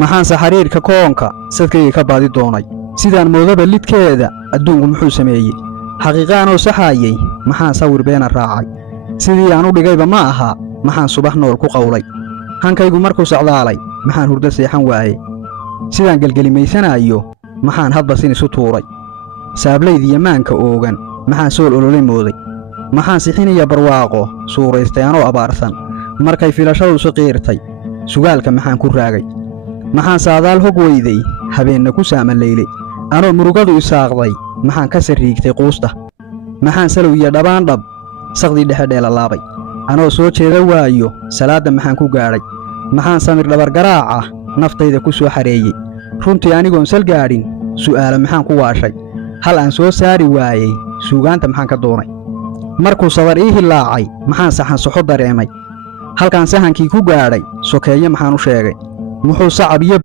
maxaan saxariirka koonka sadkayga ka baadi doonay sidaan moodaba lidkeeda adduunku muxuu sameeyey xaqiiqaanoo saxaayay maxaan sawir beena raacay sidii aan u dhigayba ma aha maxaan subax nool ku qawlay hankaygu markuu socdaalay maxaan hurdo seexan waayey sidaan gelgelimaysanaayo maxaan hadba sin isu tuuray saablaydiiyo maanka oogan maxaan sool ololay mooday maxaan sixiniya barwaaqo suuraystay anoo abaarsan markay filashadu isu qiirtay sugaalka maxaan ku raagay maxaan saadaal hog weyday habeenna ku saamalaylay anoo murugadu isaaqday maxaan ka sariigtay quusta maxaan salow iyo dhabaandhab saqdii dhexe dheelalaabay anoo soo jeeda waayo salaadda maxaan ku gaadhay maxaan samir dhabargaraaca naftayda ku soo xareeyey runtii anigoon sal gaadhin su'aala maxaan ku waashay hal aan soo saari waayey suugaanta maxaan ka doonay markuu sadar ii hilaacay maxaan saxan soxo dareemay halkaan sahankii ku gaadhay sokeeye maxaan u sheegay muxuu sacab iyo